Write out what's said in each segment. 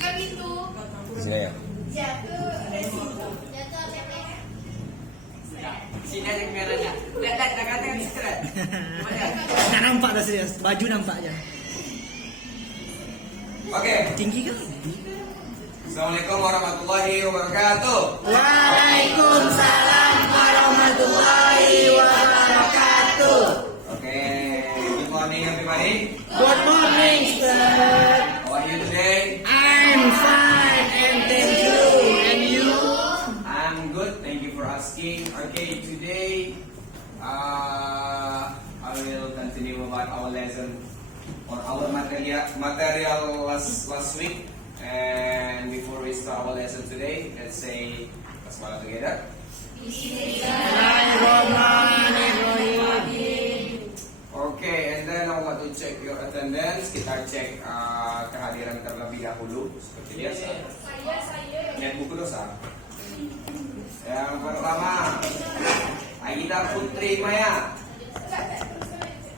Di sini ya. Sini aja kameranya. Lihat tangannya kan istirahat. Nggak nampak dah serius, baju nampak aja. Oke. Tinggi kan? Assalamualaikum warahmatullahi wabarakatuh. Waalaikumsalam warahmatullahi wabarakatuh. Oke. Good morning everybody. Good morning, sir. How are you today? I'm fine and thank you. And you? I'm good. Thank you for asking. Okay, today I will continue about our lesson or our material last week. And before we start our lesson today, let's say basmalah together. Bismillahirrahmanirrahim. Okay, and then I want to check your attendance. Kita cek kehadiran terlebih dahulu seperti biasa. Lihat buku dosa. Yang pertama, Aida Putri Maya,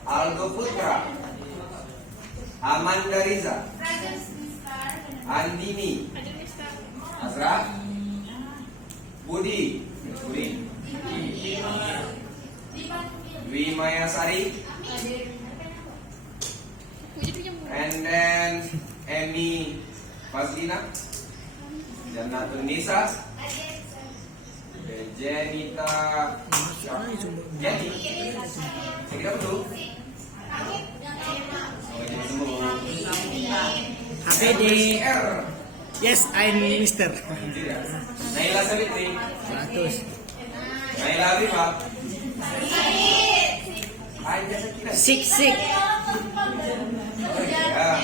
Aldo Putra, Amanda Riza, Andini, Azra, Budi, Dwi Maya Sari, and then Emi Fazlina, Janatun Nisa, Jenita, Jenny, saya betul. HPD. R. Yes, I'm Mister. Naila Savitri, 100. Naila Rifa, Aja Sakina. Sik. Ya,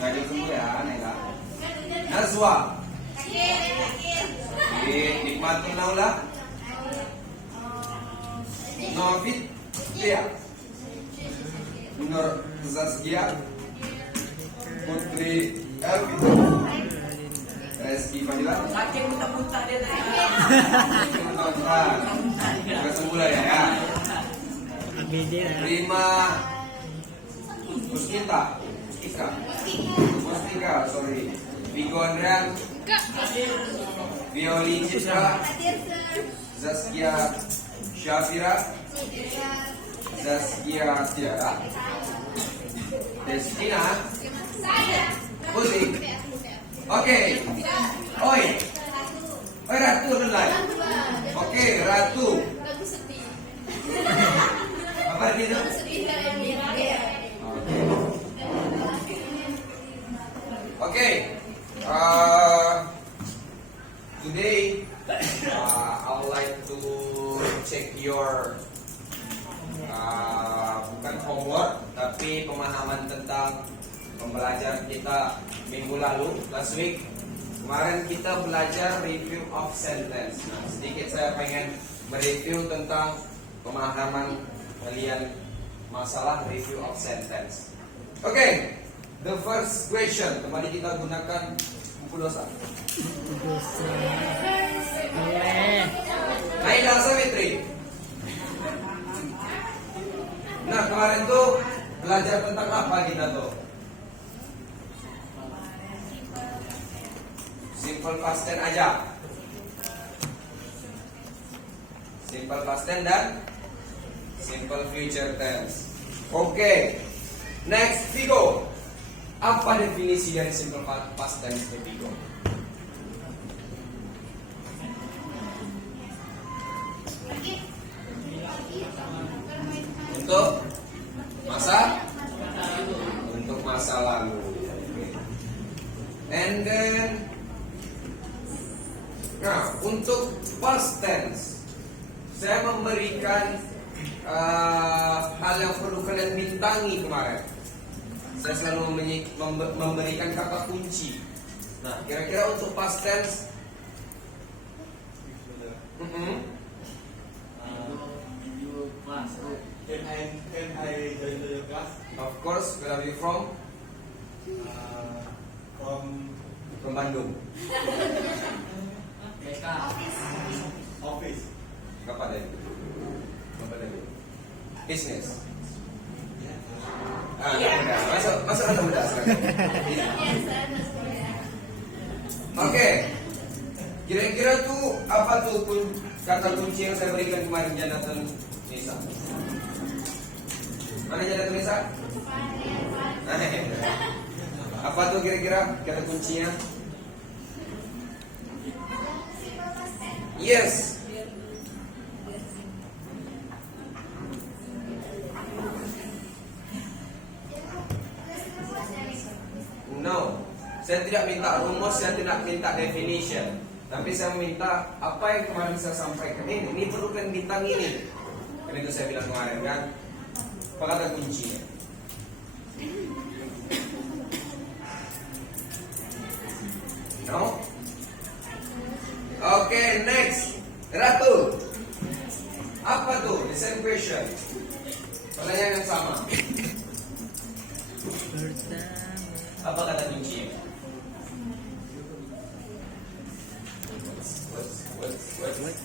saya tunggu ya, Naila. Nazwa, Nikmatul Naula, Novit, Tia, Nur Zazkia, Putri Elvin, Reski Fadila. Sakit muntah-muntah dia tadi. Kita semula ya. HPD lah. Rima Mustika, sorry. Vigo Andrian, Violi Citra, Zaskia Syafira, Zaskia Tiara, Destina, Putri. Oke. Oi, Ratu Relai. Oke, Ratu. Apa dia? Okay. Today I would like to check your bukan homework tapi pemahaman tentang pembelajaran kita minggu lalu, last week. Kemarin kita belajar review of sentence. Nah, sedikit saya pengen mereview tentang pemahaman kalian masalah review of sentence. Oke, the first question. Kembali kita gunakan buku dosa. Naila Savitri. Nah, kemarin tuh belajar tentang apa kita tuh? Simple past tense aja. Simple past tense dan simple future tense. Oke. Next, Vigo. Apa definisi dari simple past tense itu, Vigo? Untuk masa lalu. Okay. And then, nah, untuk past tense, saya memberikan hal yang perlu kalian bintangi kemarin. Saya selalu memberikan kata kunci. Nah, kira-kira untuk past tense, Can I join to your class? of course, where are you from? From Bandung. office. Kapan deh? Business. Masuk anak muda sekarang. Oke. Kira-kira tuh apa tuh kata kunci yang saya berikan kemarin Jonathan Nisa? Mana Jonathan Nisa? Apa tuh kira-kira kata kuncinya? Yes. No. Saya tidak minta rumus, saya tidak minta definition. Tapi saya minta apa yang kemarin saya sampaikan ini perlu kan bintang ini. Karena itu saya bilang kemarin kan. Apa kata kuncinya? No? Oke, next. Ratu. Apa tuh? The same question. Pertanyaan yang sama. Apa kata kuncinya? What?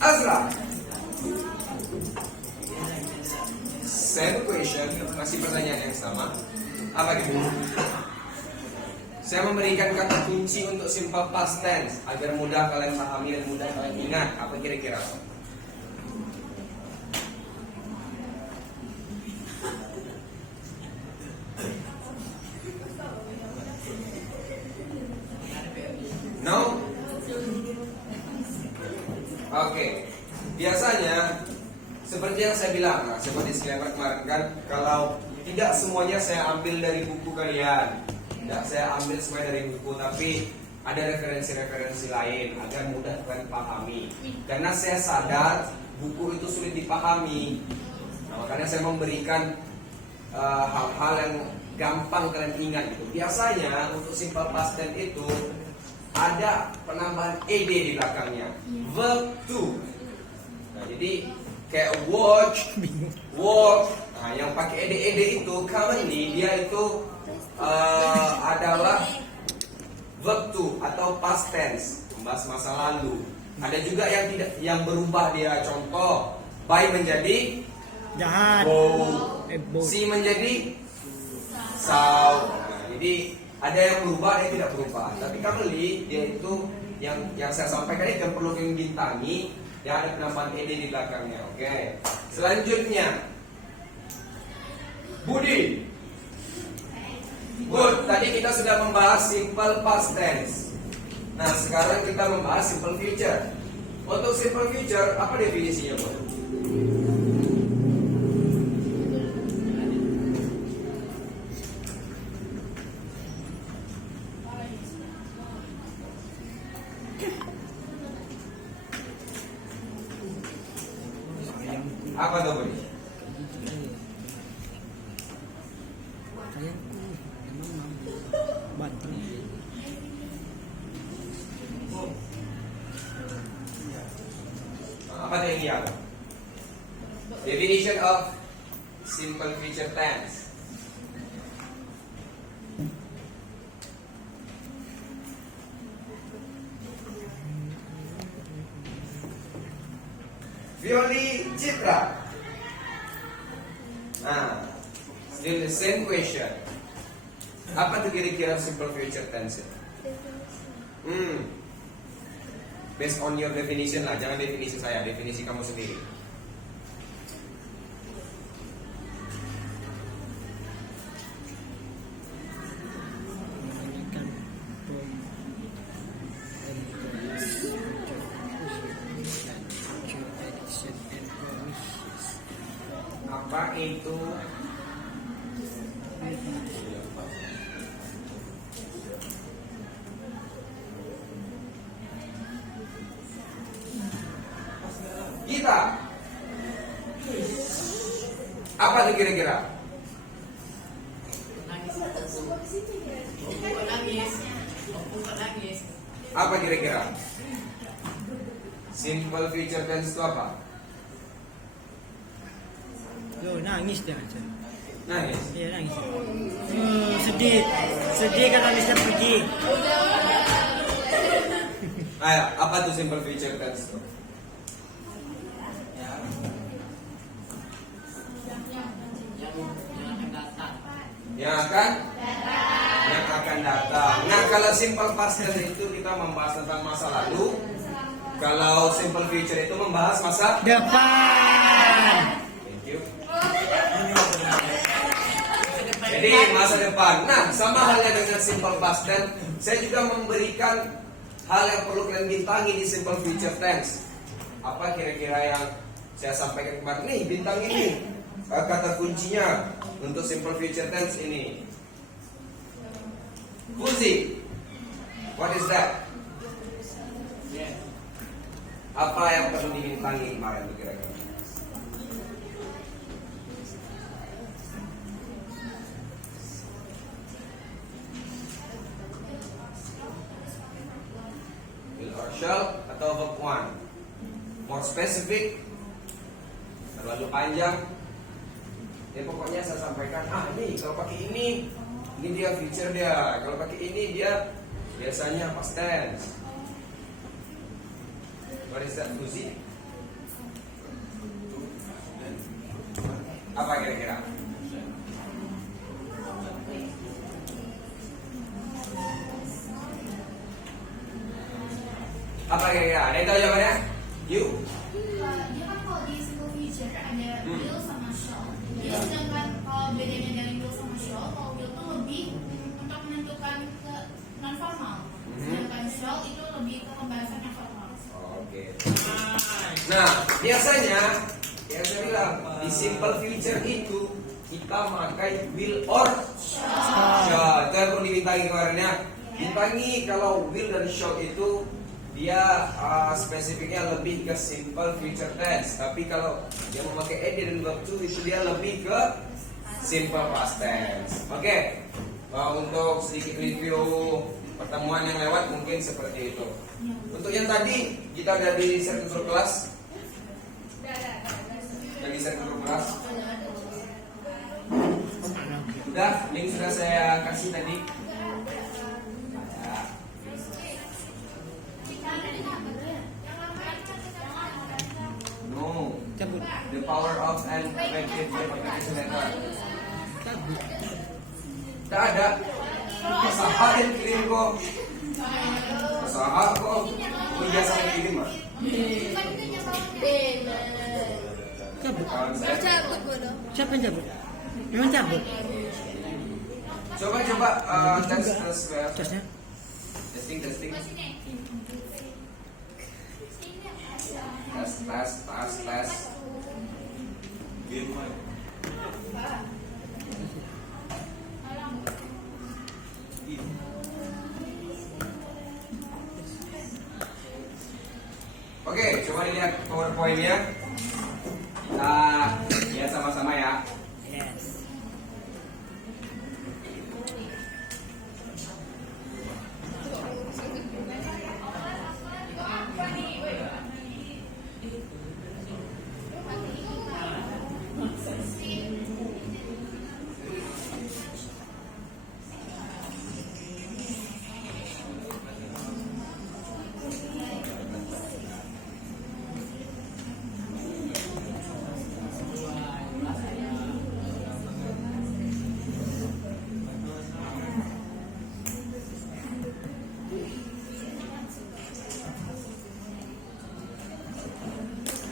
Azra. Same question, masih pertanyaan yang sama. Apa gitu? Saya memberikan kata kunci untuk simple past tense agar mudah kalian pahami dan mudah kalian ingat. Apa kira-kira? No? Oke. Biasanya seperti yang saya bilang, seperti disclaimer kemarin kan, kalau tidak semuanya saya ambil dari buku kalian, tidak saya ambil semua dari buku, tapi ada referensi-referensi lain agar mudah kalian pahami. Karena saya sadar buku itu sulit dipahami, makanya saya memberikan hal-hal yang gampang kalian ingat gitu. Biasanya untuk simple past tense itu ada penambahan ed di belakangnya, verb to. Nah, jadi kayak watch, walk. Nah, yang pakai ed itu currently dia itu adalah verb to atau past tense, membahas masa lalu. Ada juga yang tidak, yang berubah dia. Contoh, by menjadi Jahat. bow, Bow. si menjadi saw. Nah, jadi ada yang berubah, ada yang tidak berubah. Tapi currently dia itu yang saya sampaikan itu yang perlu kalian bintangi. Ya, ada penambahan ed di belakangnya. Oke. Selanjutnya, Budi. Good. Tadi kita sudah membahas simple past tense. Nah, sekarang kita membahas simple future. Untuk simple future, apa definisinya, Bud? Apa tuh, Budi? Apa tuh yang dia? Definition of simple future tense. Violi Citra. Nah, still the same question. Apa tuh kira-kira simple future tense? Based on your definition lah, jangan definisi saya, definisi kamu sendiri. Apa itu? Kita. Apa tuh kira-kira? Apa kira-kira? Simple future tense itu apa? Loh, nangis dia macam. Nangis. Dia nangis. Sedih. Sedih karena bisa pergi. Ayo, apa tuh simple future tense itu? Yang akan datang. Nah, kalau simple past tense itu kita membahas tentang masa lalu. Kalau simple future itu membahas masa Depan. Thank you. Jadi masa depan. Nah, sama halnya dengan simple past tense, saya juga memberikan hal yang perlu kalian bintangi di simple future tense. Apa kira-kira yang saya sampaikan kemarin? Nih, bintang ini kata kuncinya untuk simple future tense ini. Fuzi. What is that? Apa yang perlu dibintangi kemarin tuh kira-kira? Will or shall atau verb one? More specific, terlalu panjang. Ya pokoknya saya sampaikan, ini kalau pakai ini dia future dia. Kalau pakai ini dia biasanya past tense. What is that, Fuzi? Apa kira-kira? Apa kira-kira? Ada yang tahu jawabannya? You? Dia kan kalau di simple future ada will sama shall. Jadi Ya. sedangkan kalau bedanya dari will sama shall, kalau will itu lebih untuk menentukan ke non formal. Sedangkan shall itu lebih ke pembahasan yang formal. Oke. Nah, biasanya yang saya bilang di simple future itu kita pakai will or shall. Itu yang perlu dibintangi kemarin ya. Bintangi kalau will dan shall itu dia spesifiknya lebih ke simple future tense. Tapi kalau dia memakai ed dan verb to itu dia lebih ke simple past tense. Oke. Untuk sedikit review pertemuan yang lewat mungkin seperti itu. Untuk yang tadi kita ada di circle group kelas. Lagi circle group kelas. Udah, link sudah saya kasih tadi. No. Cabut. The power of an effective application letter. Cabut. Tak ada. Usaha yang kirim kok. Usaha kok. Biasa yang kirim mah. Cabut. Kawan saya. Siapa yang cabut? Memang cabut. Coba tes ya. Tesnya. Testing. Tes. Game one. Oke, coba dilihat PowerPoint-nya. Kita lihat sama-sama ya. Yes.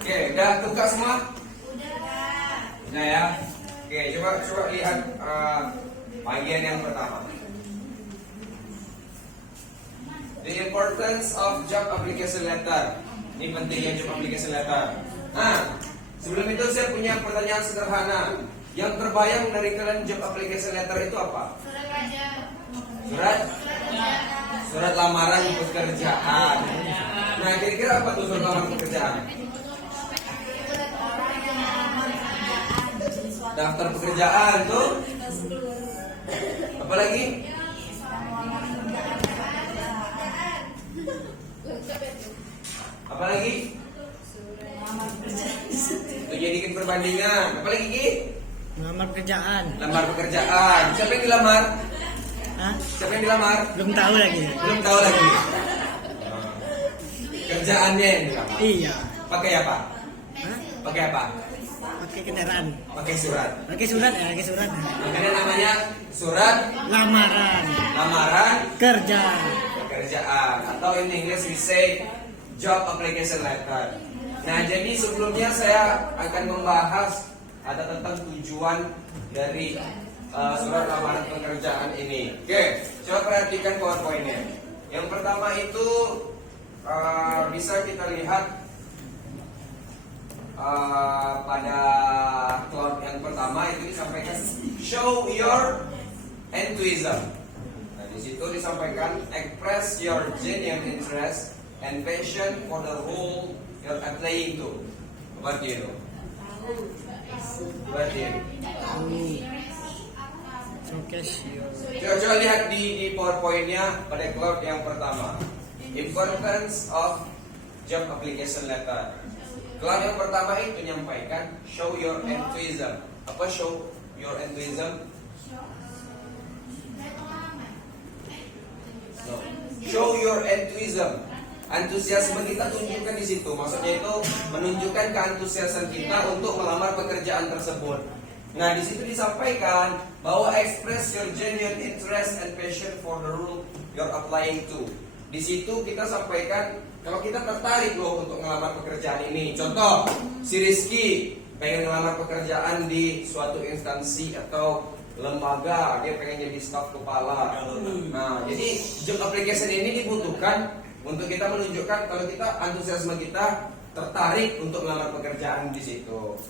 Oke, udah buka semua? Udah ya. Oke, coba lihat bagian yang pertama. The importance of job application letter. Ini pentingnya job application letter. Nah, sebelum itu saya punya pertanyaan sederhana. Yang terbayang dari kalian job application letter itu apa? Surat kerja. Surat lamaran pekerjaan. Nah, kira-kira apa tuh surat lamaran pekerjaan? Daftar pekerjaan tuh. Apa lagi? Apa lagi? Itu jadikan perbandingan. Apa lagi Ki? Melamar pekerjaan. Lamar pekerjaan. Siapa yang dilamar? Hah? Siapa yang dilamar? Belum tahu lagi. Belum tahu lagi. Kerjaannya yang dilamar. Iya. Pakai apa? Hah? Pakai apa? Pakai pakai kendaraan. Pakai surat. Pakai surat ya, pakai surat. Makanya namanya surat Lamaran lamaran kerja. pekerjaan, atau in English we say job application letter. Nah, jadi sebelumnya saya akan membahas ada tentang tujuan dari surat lamaran pekerjaan ini. Oke, coba perhatikan PowerPoint-nya. Yang pertama itu bisa kita lihat pada cloud yang pertama itu disampaikan show your enthusiasm. Nah, di situ disampaikan express your genuine interest and passion for the role you're applying to. What do you know? What do you know? Showcase your. Coba lihat di PowerPoint-nya pada cloud yang pertama. Importance of job application letter. Cloud yang pertama itu menyampaikan show your enthusiasm. Apa show your enthusiasm? No. Show your enthusiasm. Antusiasme kita tunjukkan di situ. Maksudnya itu menunjukkan keantusiasan kita untuk melamar pekerjaan tersebut. Nah, di situ disampaikan bahwa express your genuine interest and passion for the role you're applying to. Di situ kita sampaikan kalau kita tertarik loh untuk melamar pekerjaan ini. Contoh, si Rizky pengen melamar pekerjaan di suatu instansi atau lembaga, dia pengen jadi staf kepala. Nah, jadi job application ini dibutuhkan untuk kita menunjukkan kalau kita antusiasme kita tertarik untuk melamar pekerjaan di situ.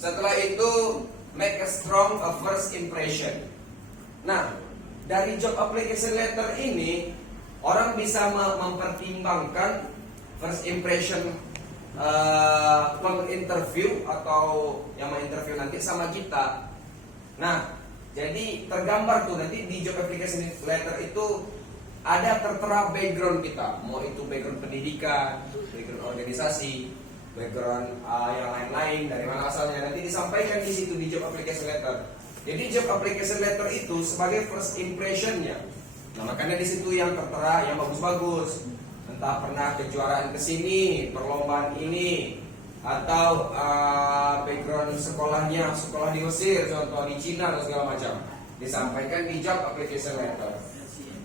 Setelah itu make a strong first impression. Nah, dari job application letter ini orang bisa mempertimbangkan first impression interview atau yang mau interview nanti sama kita. Nah, jadi tergambar tuh nanti di job application letter itu ada tertera background kita, mau itu background pendidikan, background organisasi, background yang lain-lain, dari mana asalnya nanti disampaikan di situ di job application letter. Jadi job application letter itu sebagai first impressionnya. Nah, makanya di situ yang tertera yang bagus-bagus, entah pernah kejuaraan kesini, perlombaan ini, atau background sekolahnya, sekolah di Mesir, contoh di Cina atau segala macam, disampaikan di job application letter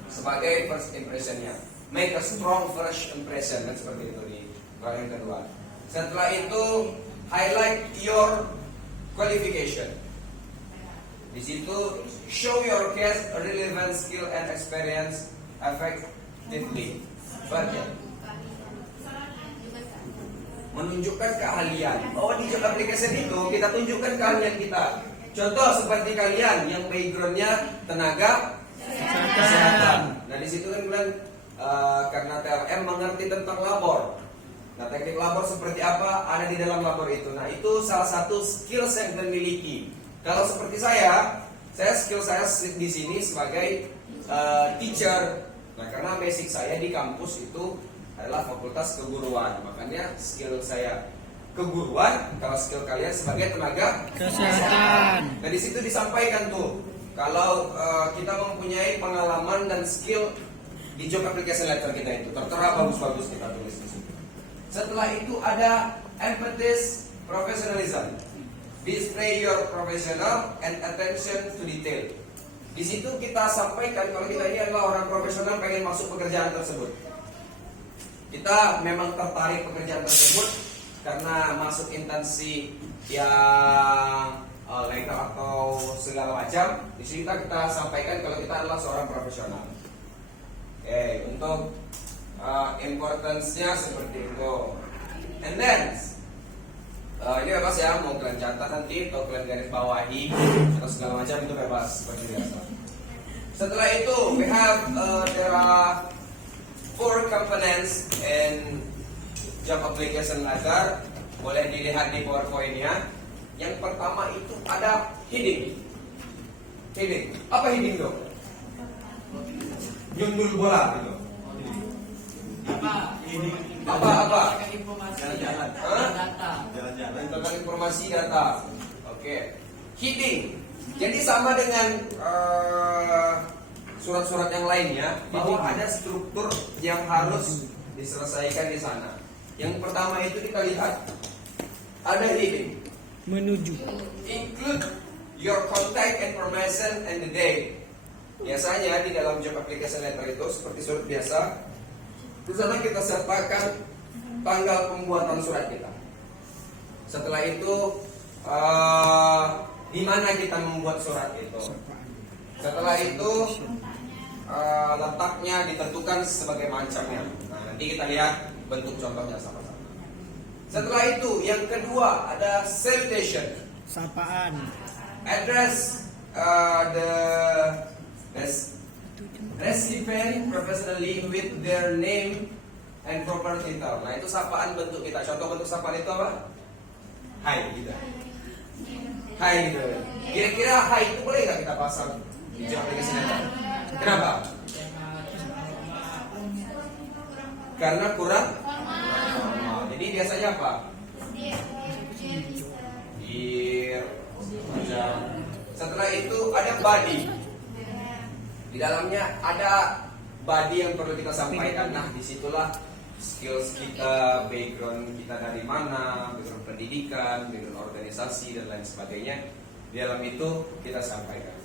sebagai first impressionnya. Make a strong first impression, dan seperti itu di bagian yang kedua. Setelah itu highlight your qualification. Di situ show your case relevant skill and experience effectively. Baca. Menunjukkan keahlian. Bahwa di job application itu kita tunjukkan keahlian kita. Contoh seperti kalian yang backgroundnya tenaga kesehatan. Nah, di situ kan bilang karena TLM mengerti tentang labor. Nah, teknik labor seperti apa ada di dalam labor itu. Nah, itu salah satu skill yang kita miliki. Kalau seperti saya skill saya di sini sebagai teacher. Nah, karena basic saya di kampus itu adalah fakultas keguruan. Makanya skill saya keguruan, kalau skill kalian sebagai tenaga Kesehatan. Nah, di situ disampaikan tuh kalau kita mempunyai pengalaman dan skill di job application letter kita itu tertera bagus-bagus kita tulis di situ. Setelah itu ada emphasis professionalism. Display your professional and attention to detail. Di situ kita sampaikan kalau kita ini adalah orang profesional pengen masuk pekerjaan tersebut. Kita memang tertarik pekerjaan tersebut karena masuk instansi yang legal atau segala macam. Di sini kita sampaikan kalau kita adalah seorang profesional. Oke, untuk importance-nya seperti itu. And then ini bebas ya, mau kalian catat nanti atau kalian garis bawahi atau segala macam itu bebas seperti biasa. Setelah itu we have there are 4 components in job application letter. Boleh dilihat di PowerPoint-nya. Yang pertama itu ada heading. Heading. Apa heading dong? Nyundul bola gitu. Apa? Informasi Jalan-jalan. data. Jalan-jalan. Tentang informasi data. Oke. Heading. Jadi sama dengan surat-surat yang lainnya bahwa ada struktur yang harus diselesaikan di sana. Yang pertama itu kita lihat ada heading. Menuju. Include your contact information and the date. Biasanya di dalam job application letter itu seperti surat biasa, di sana kita sertakan tanggal pembuatan surat kita. Setelah itu di mana kita membuat surat itu. Setelah itu letaknya ditentukan sebagai macamnya. Nah, nanti kita lihat bentuk contohnya sama-sama. Setelah itu yang kedua ada salutation. Sapaan. Address the recipient professionally with their name and proper title. Nah, itu sapaan bentuk kita. Contoh bentuk sapaan itu apa? Hai gitu. Hai gitu. Kira-kira hai itu boleh nggak kita pasang di job application letter? Kenapa? Karena kurang. Jadi biasanya apa? Dear. Setelah itu ada body. Di dalamnya ada body yang perlu kita sampaikan. Nah, disitulah skills kita, background kita dari mana, background pendidikan, background organisasi dan lain sebagainya. Di dalam itu kita sampaikan.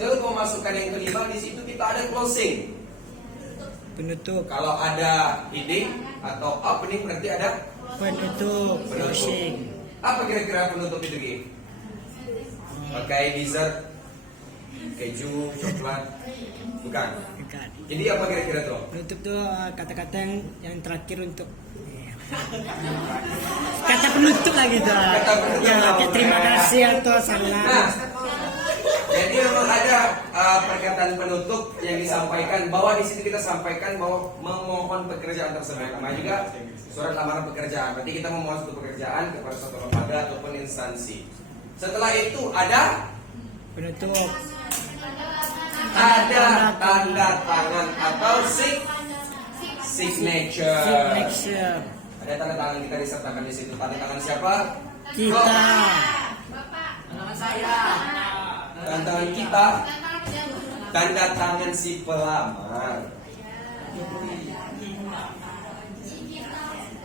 Saya lupa masukkan yang kelima. Di situ kita ada closing. Penutup. Kalau ada ending atau opening berarti ada Penutup. Closing. apa kira-kira penutup itu Gi? Pakai dessert, keju, coklat, bukan? Bukan. Jadi apa kira-kira tuh? Penutup tuh kata-kata yang terakhir untuk kata penutup lah gitu. Kata penutup. Ya, kayak terima kasih atau Nah, salam. jadi memang ada perkataan penutup yang disampaikan bahwa di situ kita sampaikan bahwa memohon pekerjaan tersebut. Sama juga surat lamaran pekerjaan. Berarti kita memohon suatu pekerjaan kepada suatu lembaga ataupun instansi. Setelah itu ada Penutup. tanda tangan atau signature. Signature. Ada tanda tangan kita disertakan di situ. Tanda tangan siapa? Kita. Tangan saya. Tanda tangan kita. Tanda tangan si pelamar.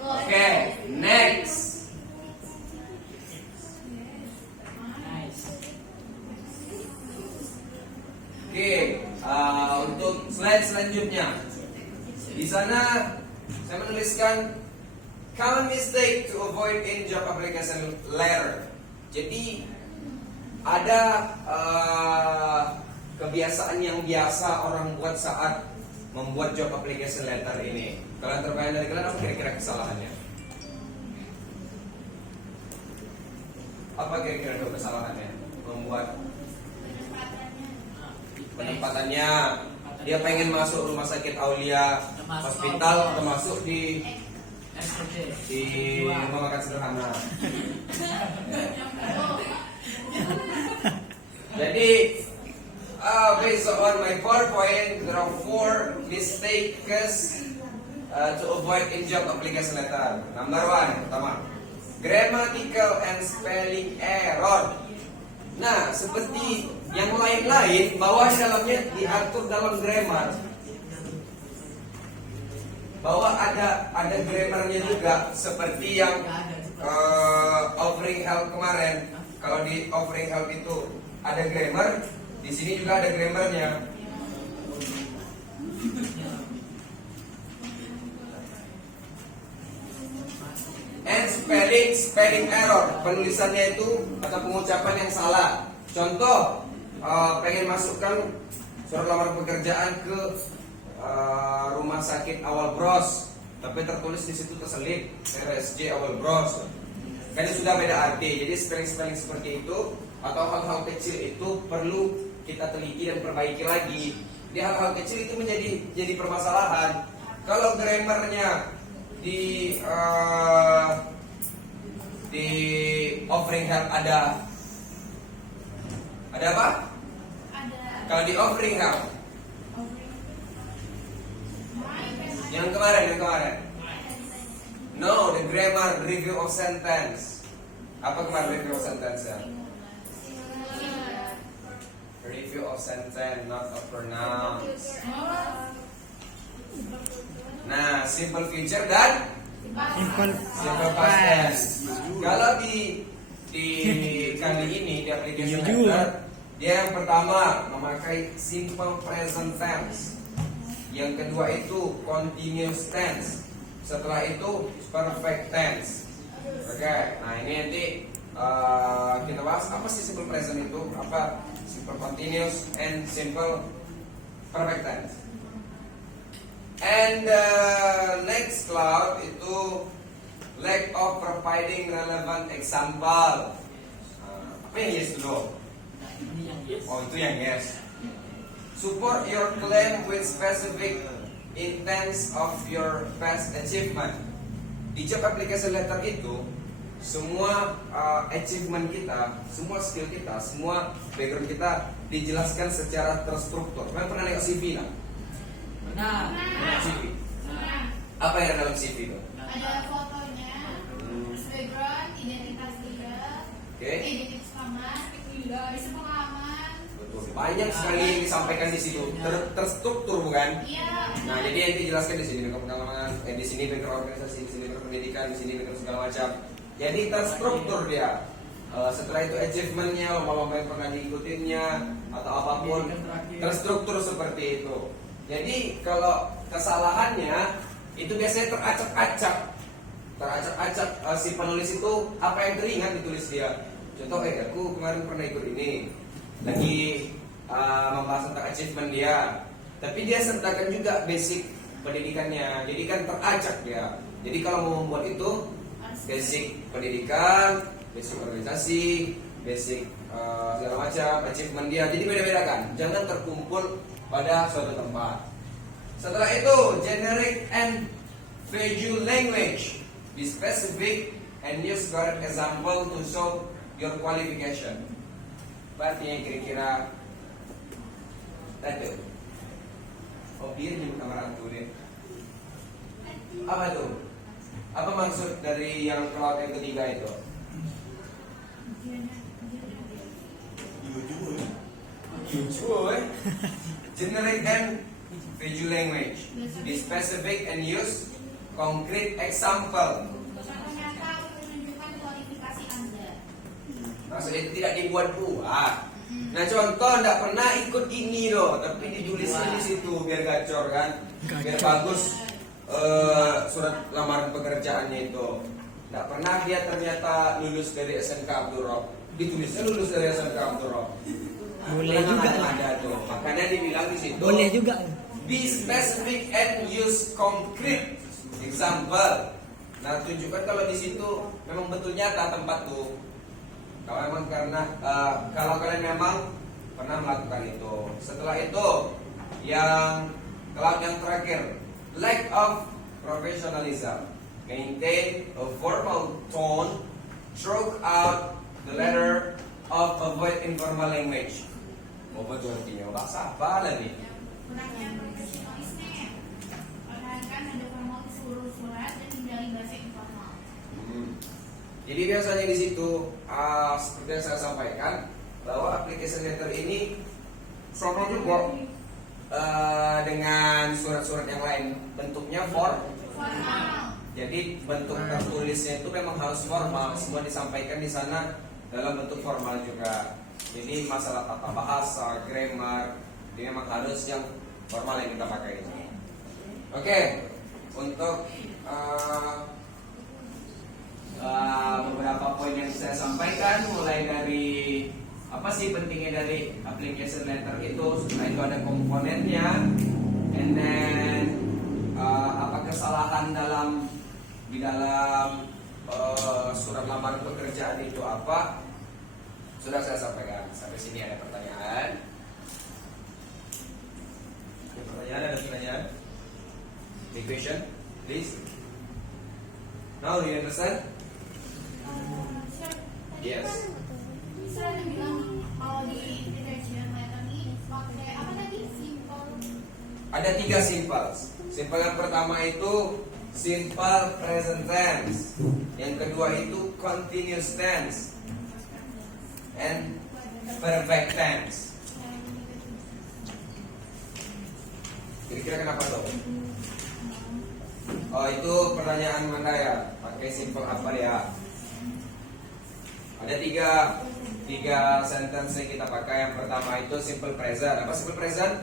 Oke, next. Oke, untuk slide selanjutnya, di sana saya menuliskan common mistake to avoid in job application letter. Jadi ada kebiasaan yang biasa orang buat saat membuat job application letter ini. Kalian terbayang dari kalian apa kira-kira kesalahannya? Apa kira-kira itu kesalahannya membuat penempatannya? Dia pengen masuk rumah sakit Aulia Hospital atau masuk di rumah makan sederhana. Jadi based on my 4 point, there are 4 mistakes to avoid in job application letter. Number 1, pertama, grammatical and spelling error. Nah, seperti yang lain-lain, bahwa dalamnya diatur dalam grammar, bahwa ada grammarnya juga, seperti yang offering help kemarin. Kalau di offering help itu ada grammar, di sini juga ada grammarnya. And spelling error, penulisannya itu atau pengucapan yang salah. Contoh, pengen masukkan surat lamaran pekerjaan ke rumah sakit Awal Bros, tapi tertulis di situ terselip RSJ Awal Bros. Kan sudah beda arti. Jadi spelling seperti itu atau hal-hal kecil itu perlu kita teliti dan perbaiki lagi. Di hal-hal kecil itu jadi permasalahan. Kalau grammarnya di offering help ada apa? Kalau di offering help yang kemarin no, the grammar review of sentence. Apa kemarin review of sentence ya? Review of sentence, not of pronouns. Nah, simple future dan Simple simple past tense. Kalau di di kali ini di aplikasi Jujur. letter, dia yang pertama memakai simple present tense. Yang kedua itu continuous tense. Setelah itu perfect tense. Oke, nah ini nanti kita bahas apa sih simple present itu, apa simple continuous and simple perfect tense. And next cloud itu lack of providing relevant example. Apa yang yes dulu? Oh itu yang yes. Support your claim with specific intents of your past achievement. Di job application letter itu semua achievement kita, semua skill kita, semua background kita dijelaskan secara terstruktur. Kalian pernah nengok CV lah? Nah, CV. Nah, Apa yang ada dalam CV itu? ada fotonya, terus background, identitas dia, Oke. identitas kamar, bisa pengalaman. Betul. Banyak sekali yang disampaikan di situ. Terstruktur bukan? Iya. Nah, jadi yang dijelaskan di sini pengalaman, di sini background organisasi, di sini background pendidikan, di sini background segala macam. Jadi terstruktur dia. Setelah itu achievementnya, lomba-lomba yang pernah diikutinya atau apapun, terstruktur seperti itu. Jadi kalau kesalahannya itu biasanya teracak-acak, si penulis itu apa yang teringat ditulis dia. Contoh, aku kemarin pernah ikut ini, lagi membahas tentang achievement dia, tapi dia sertakan juga basic pendidikannya, jadi kan teracak dia. Jadi kalau mau membuat itu basic pendidikan, basic organisasi, basic segala macam achievement dia, jadi beda-beda kan, jangan terkumpul pada suatu tempat. Setelah itu generic and visual language, be specific and use correct example to show your qualification. Berarti yang kira-kira itu. Oh dia nyebut kamar aku dia. Apa tuh? Apa maksud dari yang cloud yang ketiga itu? Jujur, generic and visual language, be specific and use concrete example. Contoh nyata untuk menunjukkan kualifikasi Anda. Maksudnya itu tidak dibuat-buat. Nah contoh tidak pernah ikut ini loh, tapi dituliskan di situ biar gacor kan, biar bagus surat lamaran pekerjaannya itu. Tidak pernah dia ternyata lulus dari SMK Abdul Rob, ditulisnya lulus dari SMK Abdul Rob. Boleh juga. Ada tuh, makanya dibilang di situ. Boleh juga. Be specific and use concrete example. Nah tunjukkan kalau di situ memang betul nyata tempat tuh. Kalau memang karena kalau kalian memang pernah melakukan itu. Setelah itu yang terakhir, lack of professionalism. Maintain a formal tone throughout the letter of avoid informal language. Oh betul artinya bahasa apa lagi? Kurangnya profesionalisme. Perhatikan ada formal di seluruh surat dan hindari bahasa informal. Jadi biasanya di situ seperti yang saya sampaikan bahwa application letter ini sama juga dengan surat-surat yang lain, bentuknya Formal. jadi bentuk tertulisnya itu memang harus formal, semua disampaikan di sana dalam bentuk formal juga. Jadi masalah tata bahasa, grammar, ini memang harus yang formal yang kita pakai. Oke, untuk beberapa poin yang saya sampaikan, mulai dari apa sih pentingnya dari application letter itu, setelah itu ada komponennya, and then apa kesalahan di dalam surat lamaran pekerjaan itu apa, sudah saya sampaikan. Sampai sini ada pertanyaan? Ada pertanyaan? Any question, please? Now you understand? Sir, tadi Yes. kan Sir ada bilang kalau di diversion letter ini pakai apa tadi? Simple. Ada 3 simples. Simple yang pertama itu simple present tense. Yang kedua itu continuous tense and perfect tense. Kira-kira kenapa tuh? Oh itu pertanyaan Mandaya. Pakai simple apa ya? Ada tiga sentence yang kita pakai. Yang pertama itu simple present. Apa simple present?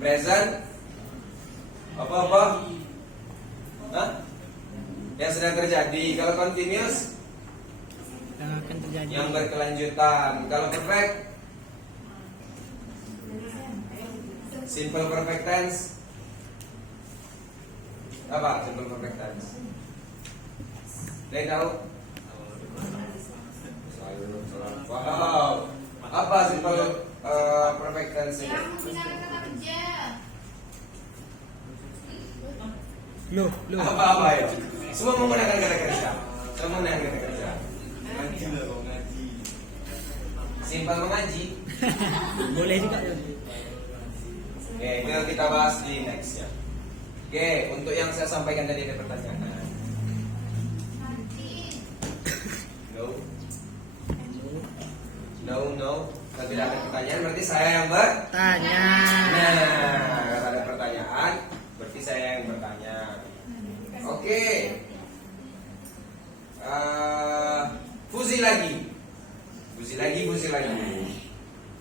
Present apa? Hah? Yang sedang terjadi. Kalau continuous, Yang akan terjadi. yang berkelanjutan. Kalau perfect, simple perfect tense. Apa simple perfect tense? Dia tahu? Wow. Apa simple perfect tense ini? Yang menggunakan kata kerja. Loh. Apa ya? Semua menggunakan kata kerja. Semua menggunakan kata kerja. Ngaji lah kok ngaji. Simple mengaji. Boleh juga. Oke, itu kita bahas di nextnya. Oke, untuk yang saya sampaikan tadi ada pertanyaan. No. Kalau tidak ada pertanyaan berarti saya yang Tanya. Nah, kalau ada pertanyaan berarti saya yang bertanya. Oke. Fusi lagi.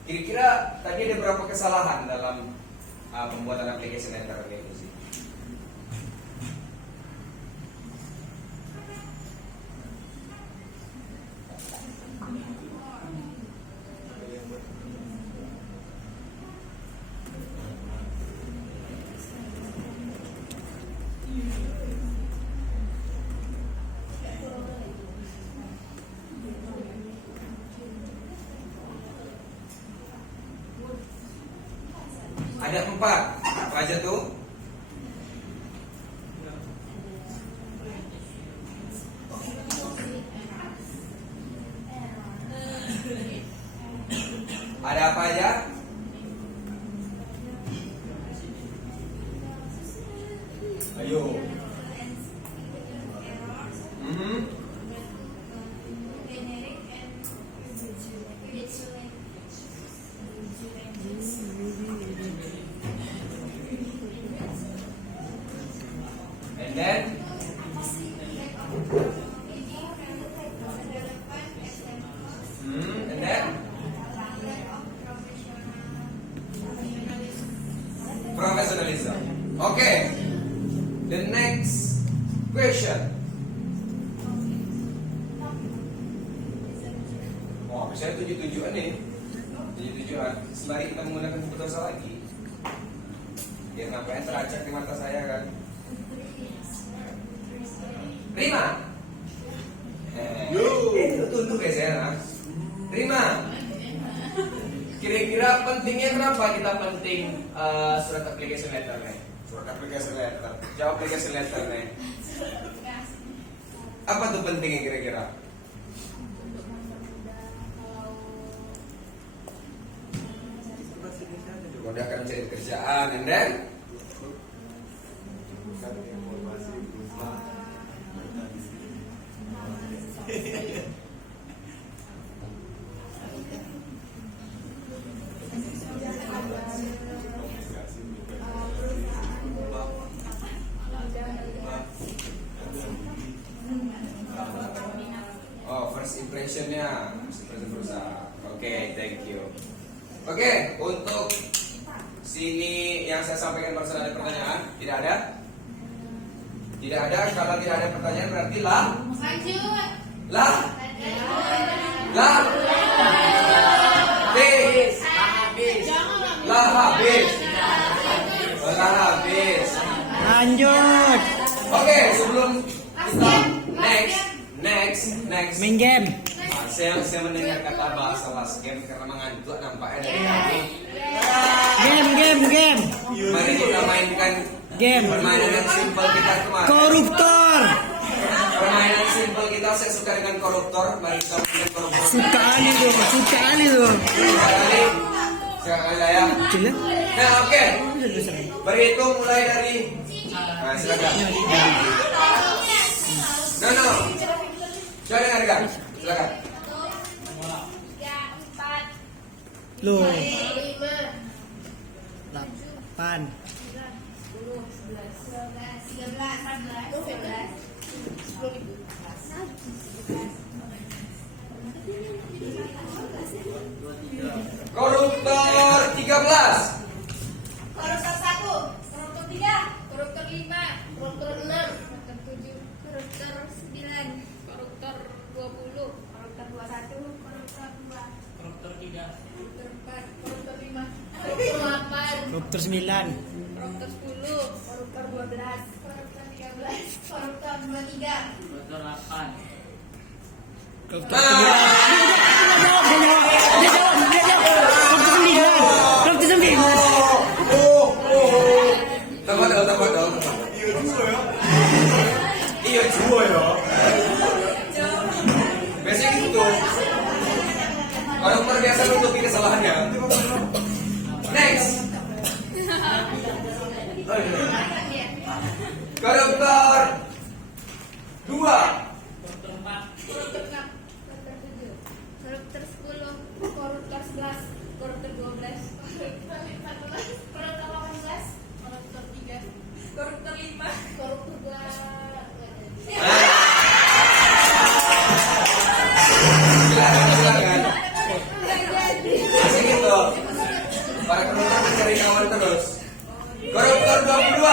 Kira-kira tadi ada berapa kesalahan dalam pembuatan aplikasi letter ini, Fusi? Ada 4. Apa aja tuh? Ada apa aja? Ayo. And then and then professionalism. Okay. The next question. Oh, misalnya 77-an nih. 77-an. Sembari kita menggunakan putus lagi. Biar ngapain teracak di mata saya kan. Rima. Itu tutup ya saya. Rima. Kira-kira pentingnya kenapa kita penting surat application letter nih? Surat application letter. Jawab application letter nih. Apa tuh pentingnya kira-kira? Memudahkan mencari kerjaan, and then first impressionnya, first impression perusahaan. Oke, thank you. Oke, untuk sini yang saya sampaikan barusan ada pertanyaan? Tidak ada? Tidak ada. Kalau tidak ada pertanyaan berarti lah. Lanjut. Lah. Habis. Lah habis. Lah habis. Lanjut. Oke, sebelum kita next. Main game. Saya mendengar kata bahasa last game karena mengantuk nampaknya dari kami. Game. Mari kita mainkan Game. permainan yang simpel kita kemarin. Koruptor. Permainan simpel kita saya suka dengan koruptor. Mari kita mainkan koruptor. Suka ali tuh. Sekali ya. Cila. Nah, oke. Berhitung mulai dari. Nah, silakan. No. Silakan harga. Silakan. Loh. 8. 13, 14, 15, Koruptor 13. Koruptor 1, koruptor 3, koruptor 5, koruptor 6, koruptor 7, koruptor 9, koruptor 20, koruptor 21, koruptor 2, Koruptor 3. koruptor 4, koruptor 5, koruptor 8, Dokter 9. koruptor 10, koruptor 12, koruptor 13, koruptor 23. Koruptor 8. Dokter 9. Dokter 9. Tambah dong. Iya jual ya. Biasanya gitu tuh. Orang terbiasa menutupi kesalahannya. Next. Koruptor 2. Koruptor 4. Koruptor 6, koruptor 7, koruptor 10, koruptor 11, koruptor 12, koruptor 14, koruptor 18, koruptor 3, koruptor 5, koruptor 2. Silakan. Biasanya gitu. Para koruptor mencari kawan terus. Koruptor 22.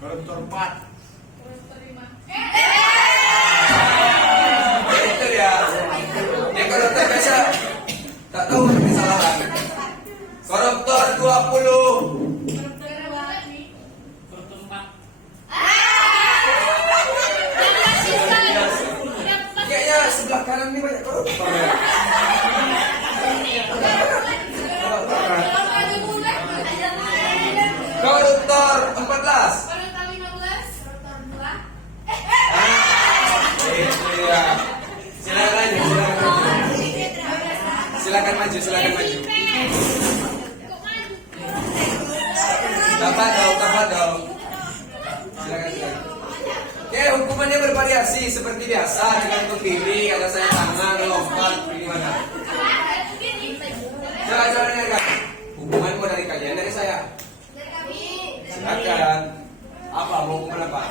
Koruptor 4. Koruptor 5. Itu ya. Dia koruptor biasa tak tahu kesalahan. Koruptor 20. Koruptor 2. Koruptor 4. Kayaknya sebelah kanan ini banyak koruptor ya. Koruptor 14. Koruptor 15, koruptor 2. Itu ya. Silakan maju. Dapat dong. Silakan. Oke, hukumannya bervariasi seperti biasa, tergantung pilih, ada saya tangan, lompat, pilih mana. Jangan kan. Hukuman mau dari kalian, dari saya. Silakan. Apa mau hukuman apa?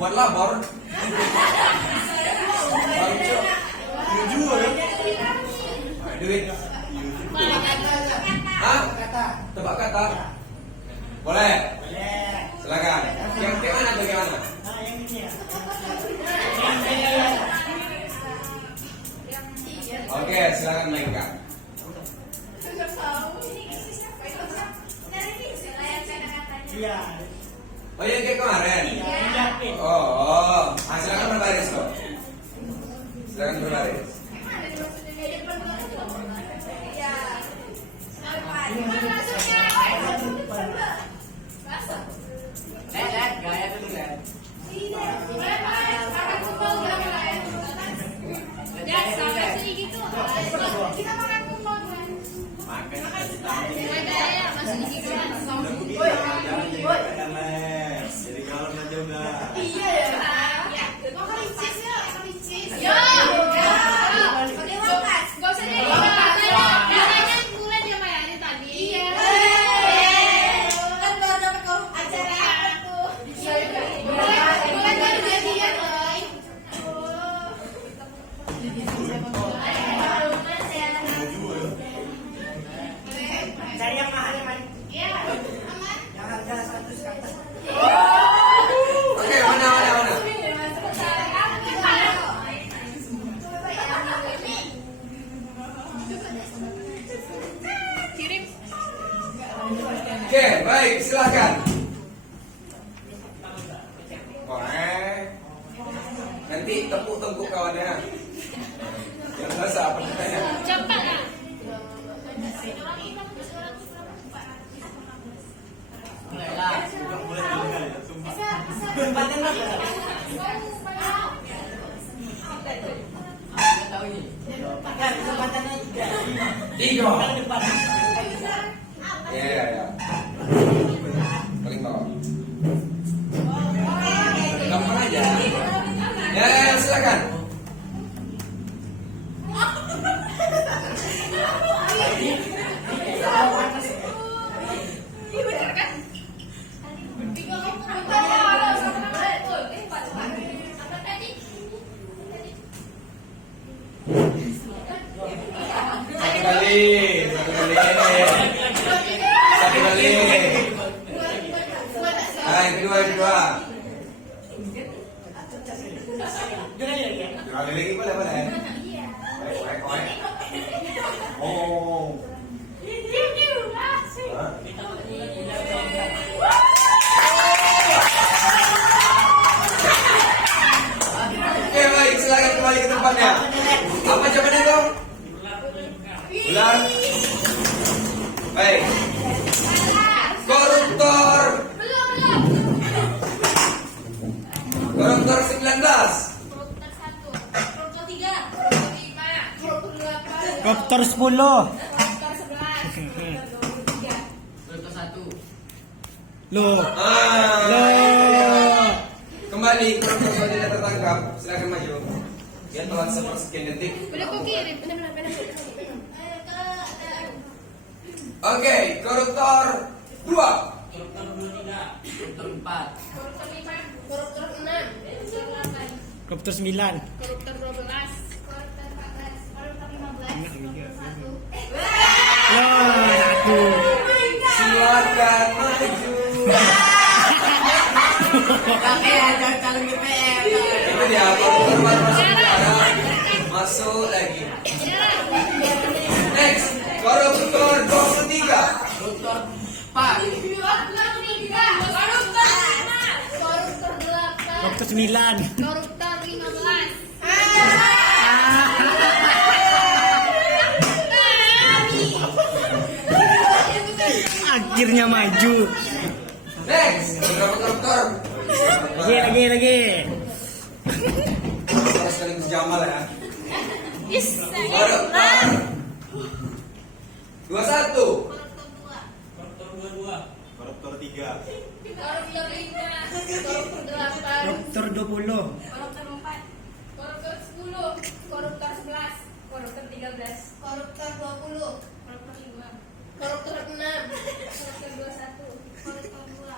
Buat labor. Jual ya. Duit. Hah? Tebak kata. Boleh. Silakan. Yang mana bagaimana? Oke, silakan mainkan. Oh yang kayak kemarin. Oh. Silakan berbaris kok. Silakan berbaris. Gaya dulu ya. Jadi kalau aja udah. Iya ya. Mau kali cheese ya, kali cheese. Ya. Gak usah deh. Katanya bulan dia mayarin tadi. Iya. Kan baru dapat acara apa tuh? Bulan baru jadian, Boy. Cari yang mahal ya, Man. Iya. Aman. Yang harga 100 ke atas. Oke, mana? Kirim. Oke, baik, silakan. Boleh. Nanti tepuk-tepuk kawannya. Yang biasa apa kitanya? Cepat. Mulai lah. Tahu ini. Ya, kesempatannya 3. depan. Ya. Paling bawah. Gampang aja. Ya, silakan. Koruptor 19. Koruptor 1. Koruptor 3. Koruptor 5. Koruptor 8. Koruptor 10. Koruptor 11. Koruptor 23. Koruptor 1. Loh. Ah. Kembali, koruptor sudah tidak tertangkap. Silakan maju. Dia telah sepersekian detik. Udah kok kirim. Benar. Ayo Kak. Oke, koruptor 2. Koruptor 23. Koruptor 4. Koruptor 5. Koruptor 6. Koruptor 8. Koruptor 9. Koruptor 12. Koruptor 14. Koruptor 15. Koruptor 1. Wah, aku. Silakan maju. Tapi ada calon DPR. Itu dia, koruptor baru masuk penjara. Masuk lagi. Next, koruptor 23. Koruptor 4. Koruptor 8. Koruptor 9. Koruptor 15. Akhirnya maju. Next, berapa koruptor? Lagi. Koruptor sekaligus Jamal ya. Yes. Koruptor 21. Koruptor 2. Koruptor 22. Koruptor 3. Koruptor 5. Koruptor 8. Koruptor 20. Koruptor 4. Koruptor 10. Koruptor 11. Koruptor 13. Koruptor 20. Koruptor 5. Koruptor 6. Koruptor 21. Koruptor 2.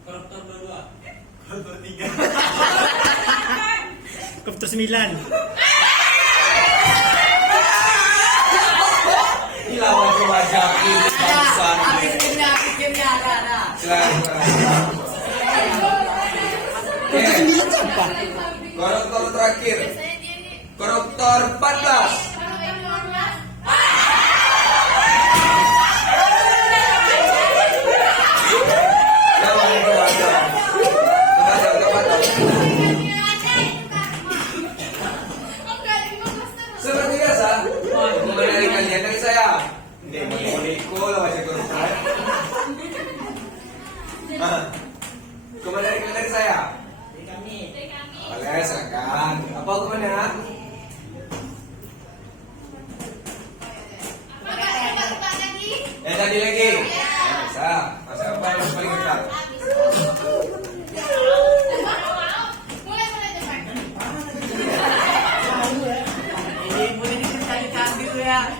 Koruptor 22. Koruptor 3. Koruptor 9. Gila wajah-wajah ini bangsa. Habis gamenya ada. Silakan. Koruptor 9 siapa? Koruptor terakhir. Saya dia nih. Koruptor 14. Siapa yang berwajah? Seperti biasa, mulai dari kalian dari saya. Ini Moniko lah wajah koruptor. Kemana dari kalian dari saya? Boleh, silakan. Apa hukumannya? Tadi lagi. Bisa. Masa apa yang paling ketat? Ini boleh dicari-cari dulu ya.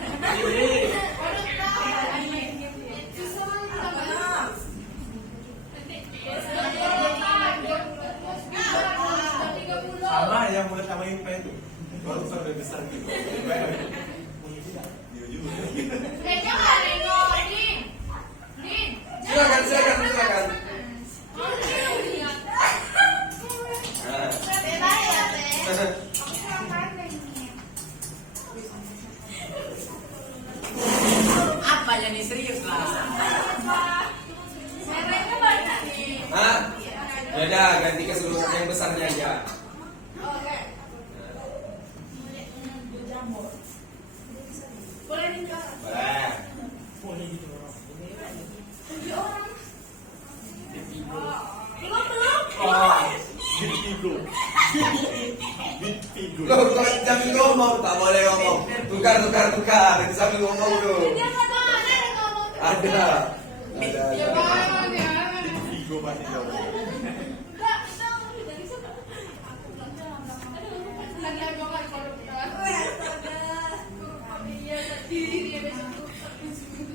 Sama yang mulai sama Impen. Koruptor lebih besar gitu. Iya juga. Silakan. Apa yang ini serius lah? Hah? Yaudah, ganti ke seluruh yang besarnya aja. Boleh. Bigo. Loh, kalau sambil ngomong, tak boleh ngomong. Tukar. Nanti sambil ngomong dulu. Ada. Bigo pasti tahu.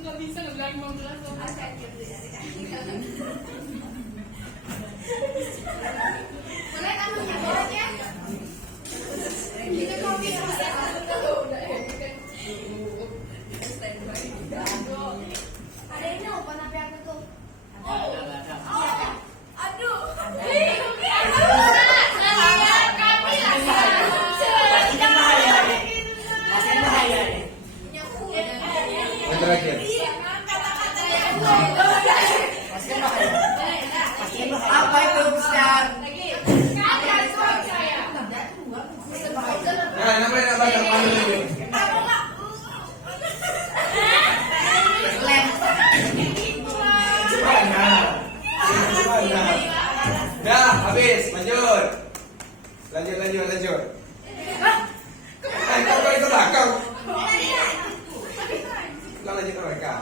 Nggak bisa ngebilang mau jelas loh. Boleh kamu ngomong ya? Kita kopi udah ada ini apa nabi aku tuh? Ada. Lanjut. Kau balik ke belakang. Lanjut ke mereka.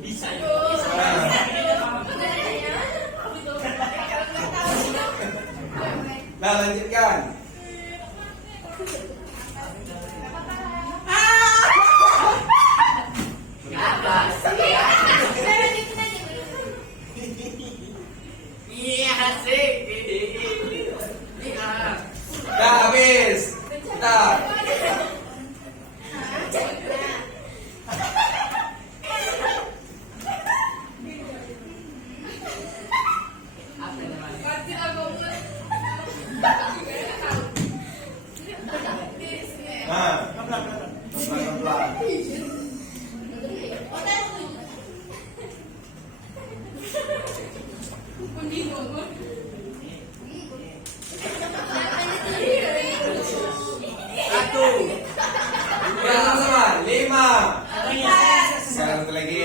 Bisa ya. Nah, lanjutkan. Iya asik. Iya. Dah habis. Bentar. Apa namanya? Pasti aku mulai. Nah, pelan-pelan. Satu. Ya, sama-sama. 5. Sekarang satu lagi.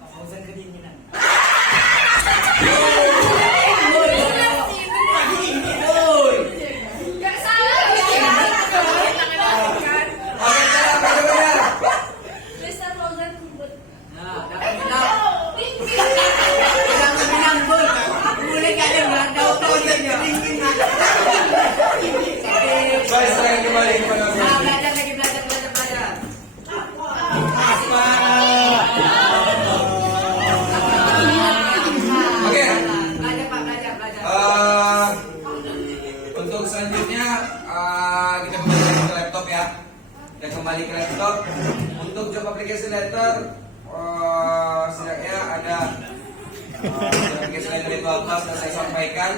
Pausan kedinginan. Gak salah. Oke, benar, benar. Mr. Frozen Kubut. Nah, dapat bilang. Bilang bun. Mulai kali nggak ada otaknya. Baik, sekarang kembali kepada Nah, belajar lagi belajar. Apa? Oke. Belajar Pak, belajar. Untuk selanjutnya kita kembali ke laptop ya. Kita kembali ke laptop. Untuk job application letter setidaknya ada job application letter itu apa sudah saya sampaikan.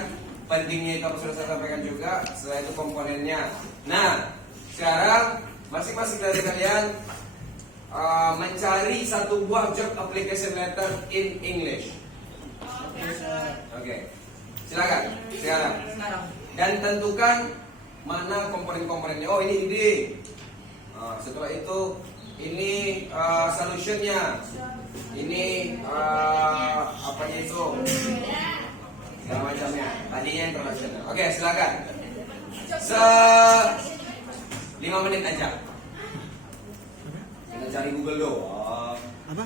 Pentingnya itu apa sudah saya sampaikan juga. Setelah itu komponennya. Nah, sekarang masing-masing dari kalian mencari satu buah job application letter in English. Oke. Silakan. Sekarang. Sekarang. Dan tentukan mana komponen-komponennya. Oh, ini ide. Setelah itu ini solutionnya. Ini apanya itu? Segala macamnya. Tadinya introduction. Oke, silakan. 5 menit aja. Kita cari Google doang. Apa?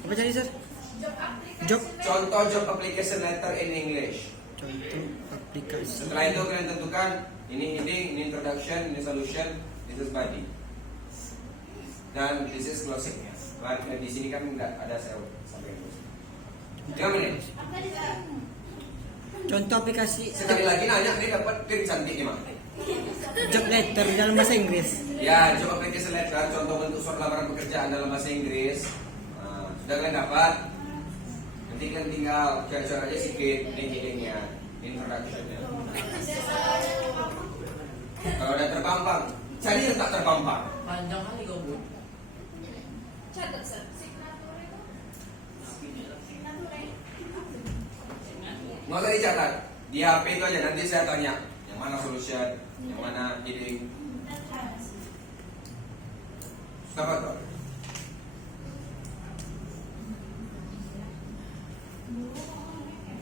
Apa tadi, Sir? Job application. Job. Contoh job application letter in English. Contoh aplikasi. Setelah itu kalian tentukan ini heading, ini introduction, ini solution, this is body, dan this is closing. Di sini kan nggak ada saya sampai closing. 3 menit. Contoh aplikasi Sekali lagi nanya, ini dapat tim cantiknya mah. job letter dalam bahasa Inggris. Ya, job application letter, contoh bentuk surat lamaran pekerjaan dalam bahasa Inggris. Sudah kalian dapat. Nanti kalian tinggal cari-cari aja sedikit ini headingnya, introductionnya. Kalau udah terpampang, cari yang tak terpampang. Panjang kali kau bun. Catat, Sir. Signature itu. Nggak usah dicatat, di HP itu aja. Nanti saya tanya yang mana solution, yang mana heading. Apa tuh?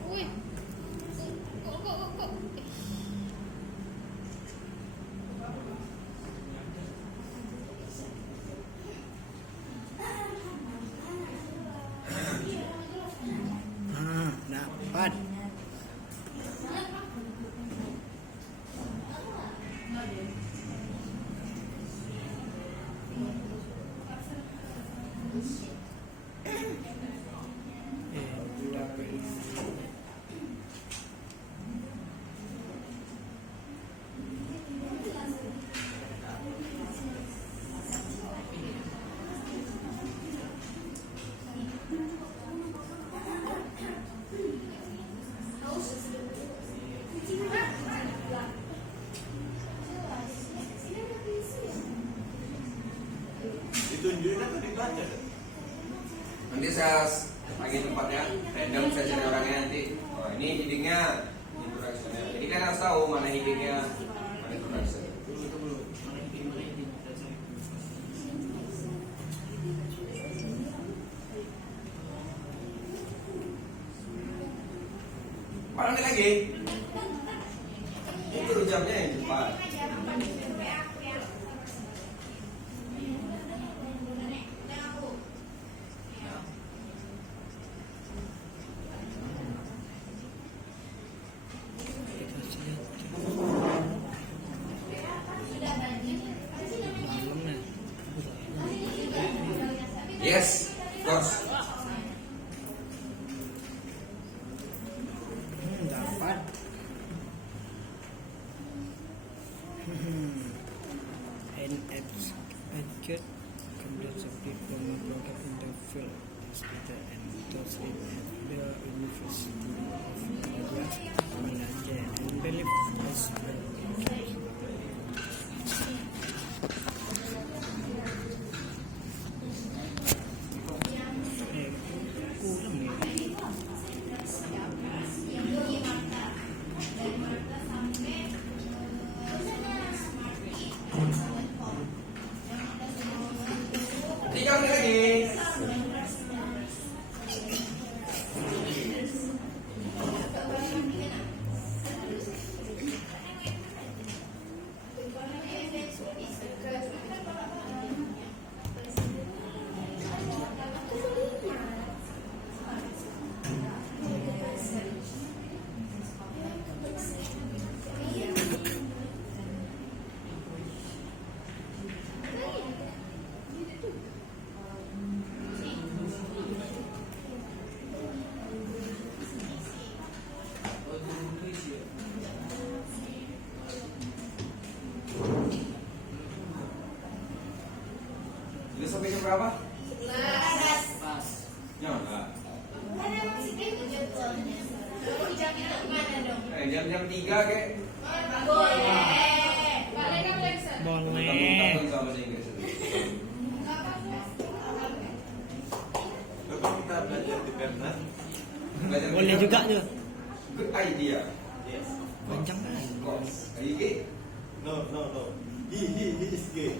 Wih. Kok. Dapat. Ditunjukin atau dibaca? Nanti saya bagi tempatnya, random saya cari orangnya nanti. Oh, ini headingnya, introductionnya. Jadi kan harus tahu mana headingnya, mana introduction. Tunggu. Mana ini? ambil lagi. Itu jamnya yang cepat. Yes, of course. Dapat. Educate hundreds of diploma program in the field is better and taught at the University of Malaysia and believe as well. Kurang ya. Tiga menit lagi. Sudah sampai jam berapa? Pas. Ya enggak. Jam 3 kek. Boleh. Takut sama bahasa Inggris. Bapak kita belajar di Perna. Belajar Boleh kita. juga tuh. Good idea. Yes. Panjang kan? Course. Are you gay? No. He is gay.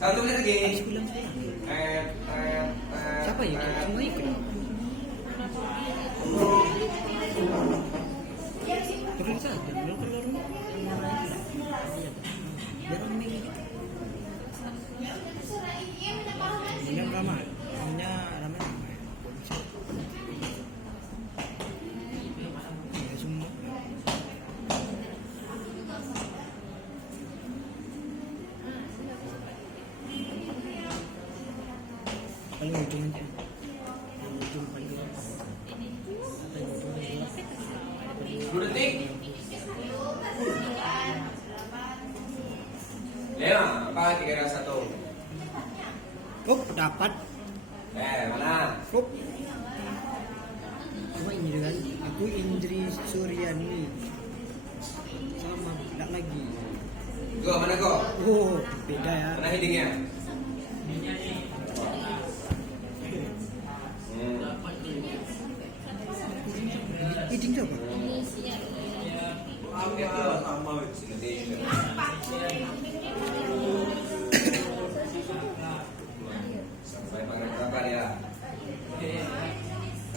Satu menit lagi. Habis bilang saya. Siapa ya? Semua ikut. Terus saja. Belum keluar rumah. Biar ramai gitu. Yang ramai. Hanya ramai. Ya semua. Paling ujung aja. Ujung paling ujung. 10 detik. Lima, 4, 3, 2, 1. Oh, dapat. Mana? Oh. Cuma ini kan. Aku Indri Suryani. Sama, tidak lagi. Go, mana go? Oh, beda ya. Mana headingnya? Eating siapa? Sama itu. Sampai pengertian ya.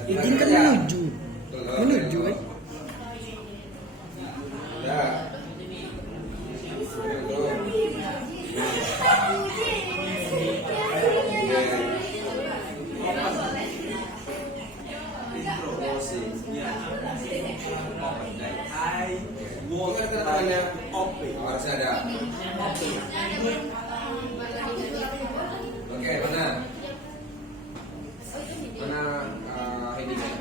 Eating kan menuju. Menuju kan? Ya. I Mungkin want keterangannya open. harus ada. Oke, mana? Mana headingnya?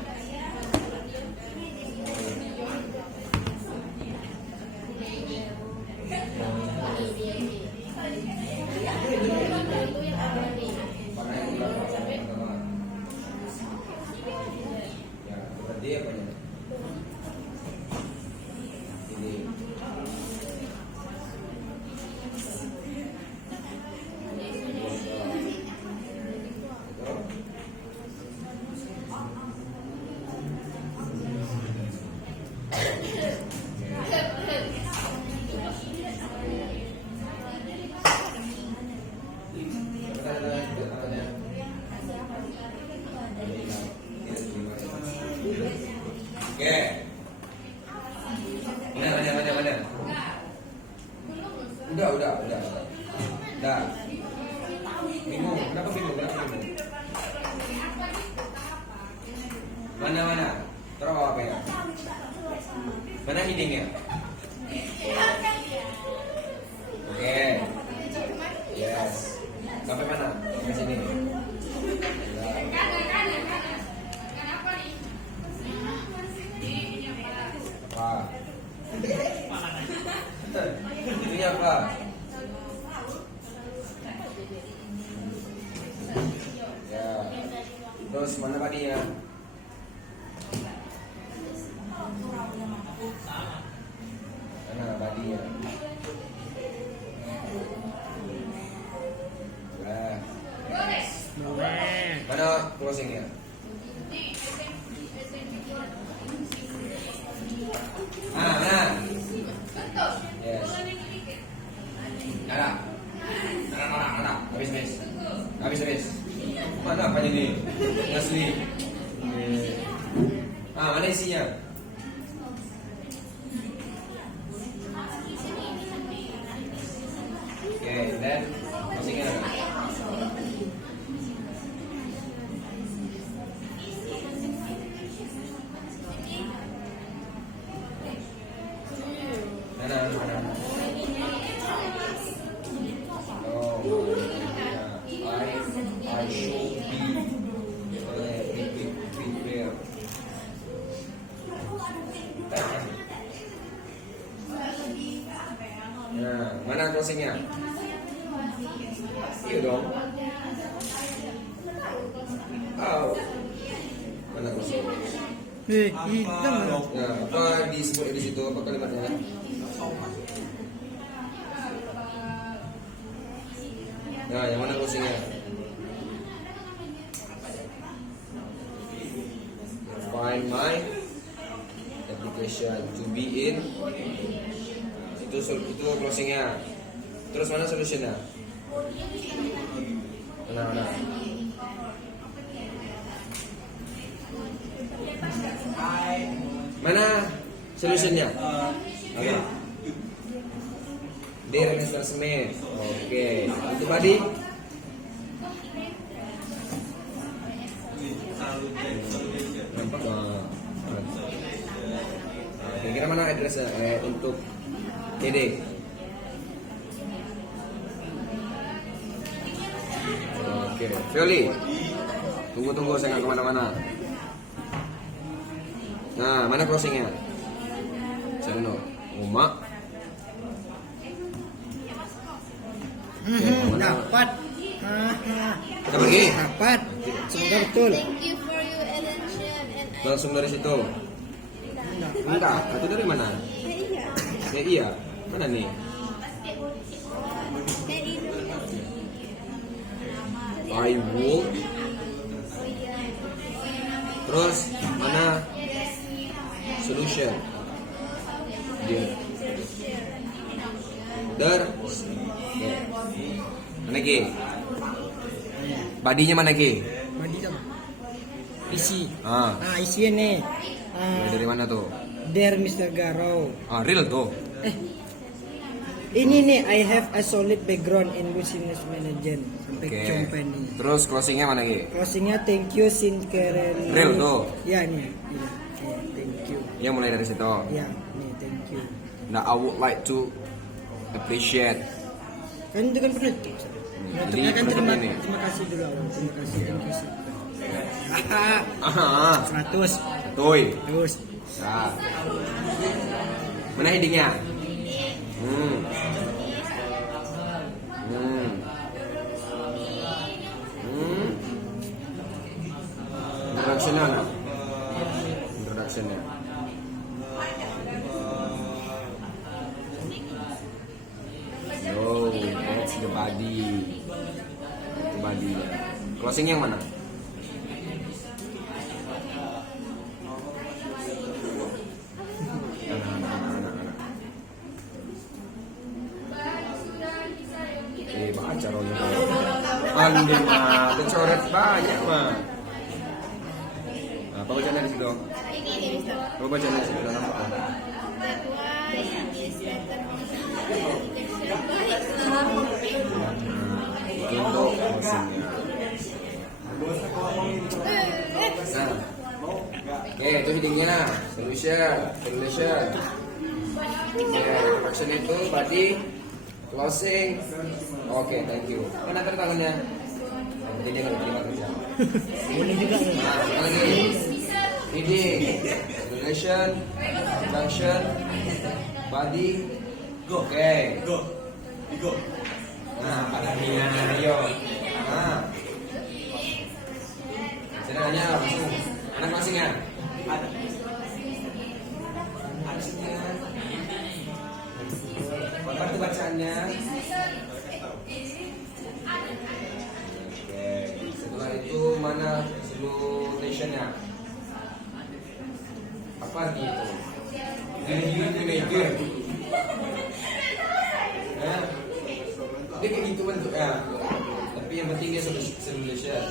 Mana yang pertama? Ya, berarti apa ya? Ini. Oke. Mana? Udah. Bingung. Kenapa bingung? Mana? Terus apa ya? Mana hidingnya? Oke. Yes. Sampai mana? Ke sini. Apa? Ini apa? Ya. Terus mana tadi ya? Mana tadi ya? Mana closingnya? Nah. Yes. Ada. Habis. Mana apa ini? Asli. Mana isinya? Oke, dan closingnya. I should be prepare. Nah, mana closingnya? Iya dong. Oh. Mana closingnya? Hitam. Nah, apa disebut di situ? Apa kalimatnya? Nah, yang mana closingnya? Find my application to be in. Itu closingnya. Terus mana solutionnya? Mana? Mana solutionnya? Oke. Dear Mr. Smith. Oke. Itu tadi. Nampak nggak? Kira-kira mana addressnya untuk TD? Oke, Violi. Tunggu, saya nggak kemana-mana. Nah, mana closingnya? Saya dulu. Uma. Dapat. Kita pergi. Dapat. Semoga betul. Thank you for your attention and I Langsung dari situ. Enggak. Itu dari mana? iya. Ya iya. Mana nih? I will. Terus mana solution? Dia. Mana lagi? Badinya mana lagi? Badi sama. Isi. Isi Isi ini. dari mana tuh? Dear Mr. Garau. Real tuh. Ini nih, I have a solid background in business management. Sampai Oke. company. Terus closingnya mana lagi? Closingnya thank you sincerely. Real tuh. Ya nih. Iya. Thank you. Ya mulai dari situ. Ya nih thank you. Nah, I would like to appreciate. Kan itu kan penutup. Penutupnya kan penutup ini. terima kasih dulu awal. Terima kasih thank you sih. 100. Tuh. Terus. Nah. Mana headingnya? Introduction-nya mana? Introduction-nya. Oh, that's the body. Itu body. Closing yang mana? Baca rohnya. Andi mah, coret banyak mah. Apa bacaan dari situ? Ini Coba baca lagi sebelah apa? That why English letter education baik Untuk maksudnya. Nah. Oke, itu headingnya. Solution. Introduction itu body, closing. Oke, thank you. Mana tangannya? Jadi dia nggak terima kerja. Boleh juga ya. Nah, lagi. Heading, relation, function, body. Go. Oke. Go. Go. Nah, padanya, ayo. Nah. Senangnya langsung. Anak masingnya. Ada. Apa itu bacaannya? Oke. Setelah itu mana solutionnya? Apa artinya itu? Vinegar. Nah, dia kayak gitu bentuknya. Tapi yang penting dia solution.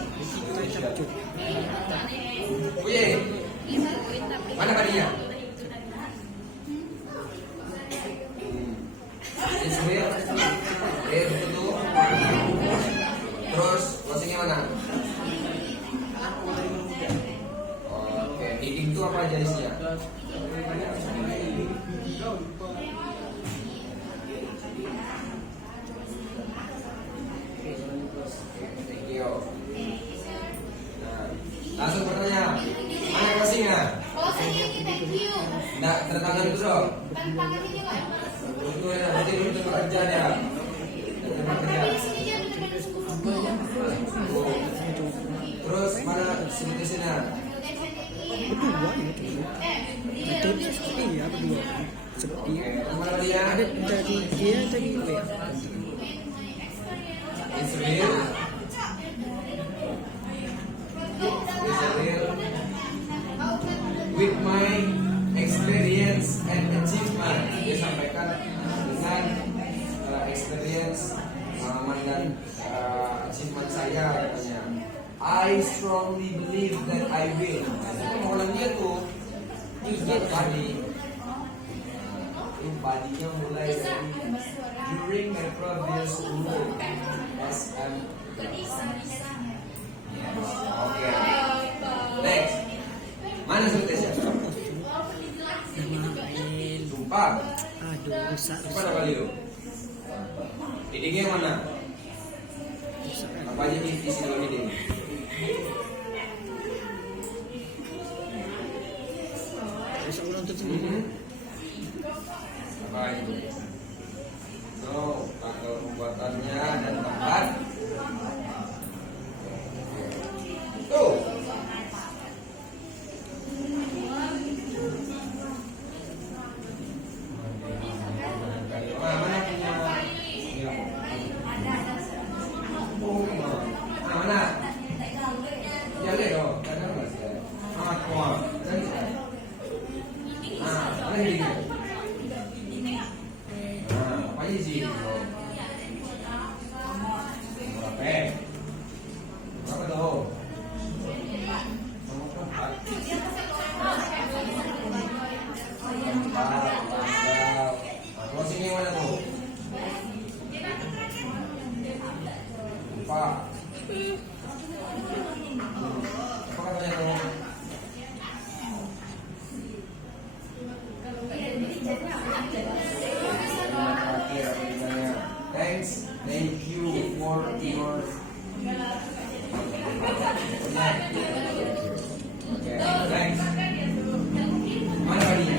Oh iya. Mana tadinya? Israel, betul. Terus closingnya mana? Oke, heading itu apa jenisnya? Thank you. Nah, langsung bertanya, mana closingnya? Oh, saya ini thank you. Nggak, tanda tangan itu dong. Tangan ini kok. Itu ya, berarti dulu tempat kerja ya. Tempat kerja. Tapi di sini dia benar-benar sungguh-sungguh. Terus mana solusinya? Berdua ya tuh. Itu iya berdua. Seperti Oke, mana dia? ada tadi dia tadi apa ya? Israel. With my experience and achievement, dia sampaikan dengan experience, pengalaman dan achievement saya katanya. I strongly believe that I will. Itu mengulang dia tuh. Use that body. Ini badinya mulai dari during my previous role SM. Oke. Next. Mana sebutnya? Sumpah. Aduh rusak. Sumpah apa dia? Headingnya yang mana? Apa aja isi dalam heading? Rusak ulang tersendiri. Apa itu? So, tanggal pembuatannya dan tempat. Tuh. Mana punya? Mana? Ya lihat dong, ada nggak sih? Ah, kuah. Ah, mana headingnya? Nah, apa aja sih? Berapa? Berapa tuh? Closingnya mana tuh? Lupa. Apa katanya tuh? Thanks, thank you for your. Okay, thanks. Mana tadinya?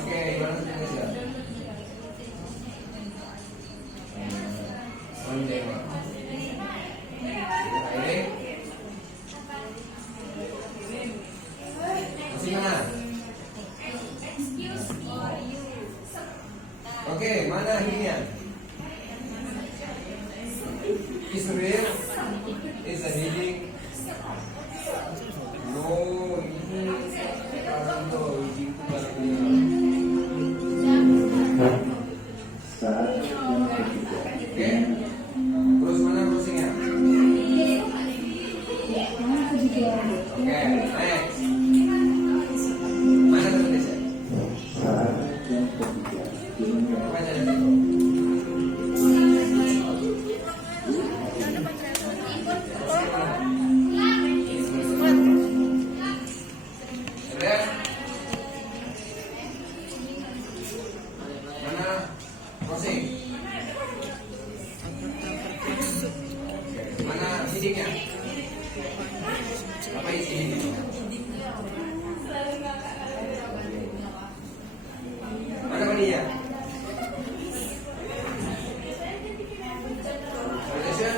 Oke, gimana tulisnya? Monday, Pak. Masih mana? Oke, mana ininya? Israel is a heading. No, ini kalau heading itu baru Baca dari situ. Kemudian mana closing? Mana headingnya? Apa isi headingnya? Mana bodinya? Presentation?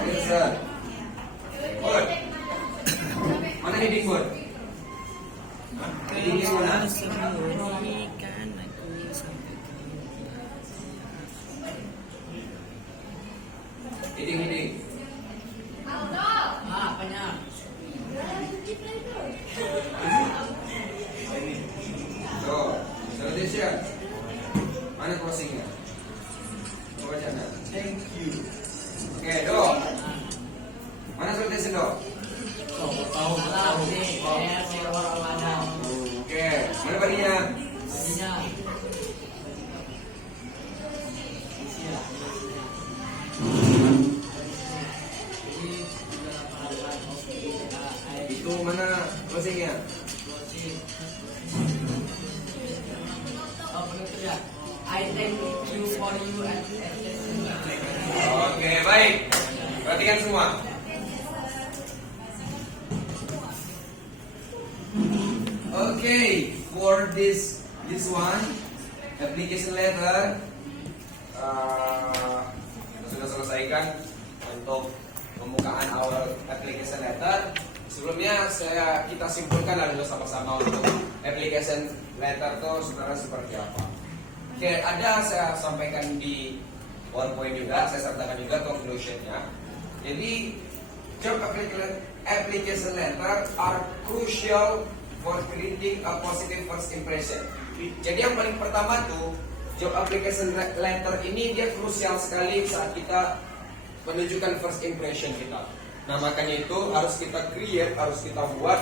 Answer. Good. Mana heading good? Headingnya mana? Sembunyikan aku sampai kamu Heading. Apanya? So, presentation. Mana closingnya? Coba baca. Thank you. Oke, dok. Mana presentation, dok? Salah nih, saya orang mana? Oke, mana badinya? Tadinya. Itu mana closingnya? I thank you for you and Oke, baik. Perhatikan semua. Okay, for this one application letter sudah selesaikan untuk pembukaan awal application letter. Sebelumnya kita simpulkan dulu sama-sama untuk application letter itu sebenarnya seperti apa. Oke, ada saya sampaikan di PowerPoint juga, saya sertakan juga conclusionnya. Jadi job application letter are crucial for creating a positive first impression. Jadi yang paling pertama tuh job application letter ini dia krusial sekali saat kita menunjukkan first impression kita. Nah makanya itu harus kita create, harus kita buat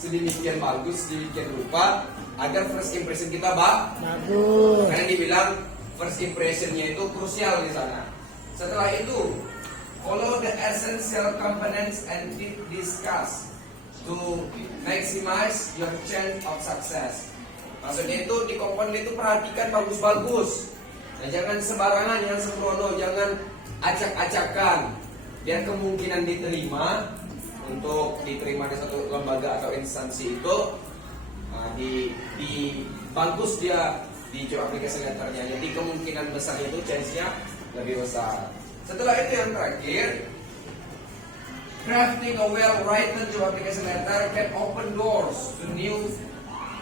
sedemikian bagus, sedemikian rupa agar first impression kita bagus. Karena dibilang first impressionnya itu krusial di sana. Setelah itu follow the essential components and discuss to maximize your chance of success. Maksudnya itu di komponen itu perhatikan bagus-bagus. Nah, jangan sembarangan, jangan sembrono, jangan acak-acakan. Biar kemungkinan diterima untuk diterima di satu lembaga atau instansi itu di bagus dia di job application letternya. Jadi kemungkinan besar itu chance-nya lebih besar. Setelah itu yang terakhir, crafting a well-written job application letter can open doors to new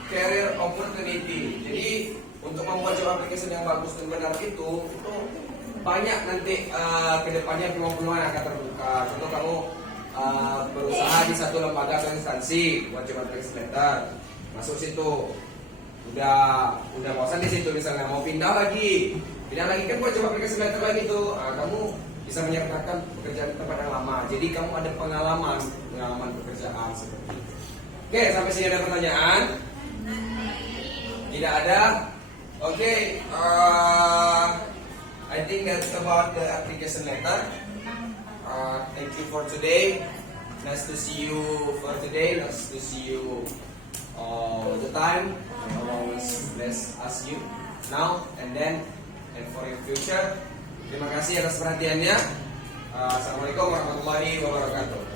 career opportunity. Jadi untuk membuat job application yang bagus dan benar itu banyak nanti kedepannya peluang-peluang yang akan terbuka. Contoh kamu berusaha di satu lembaga atau instansi buat job application letter, masuk situ udah bosan di situ misalnya mau pindah lagi kan buat job application letter lagi tuh, kamu bisa menyertakan pekerjaan di tempat yang lama. Jadi kamu ada pengalaman pekerjaan seperti itu. Oke, sampai sini ada pertanyaan? Tidak ada? Oke, I think that's about the application letter. Thank you for today. Nice to see you for today. Nice to see you all the time. I always bless us you now and then and for your future. Terima kasih atas perhatiannya. Assalamualaikum warahmatullahi wabarakatuh.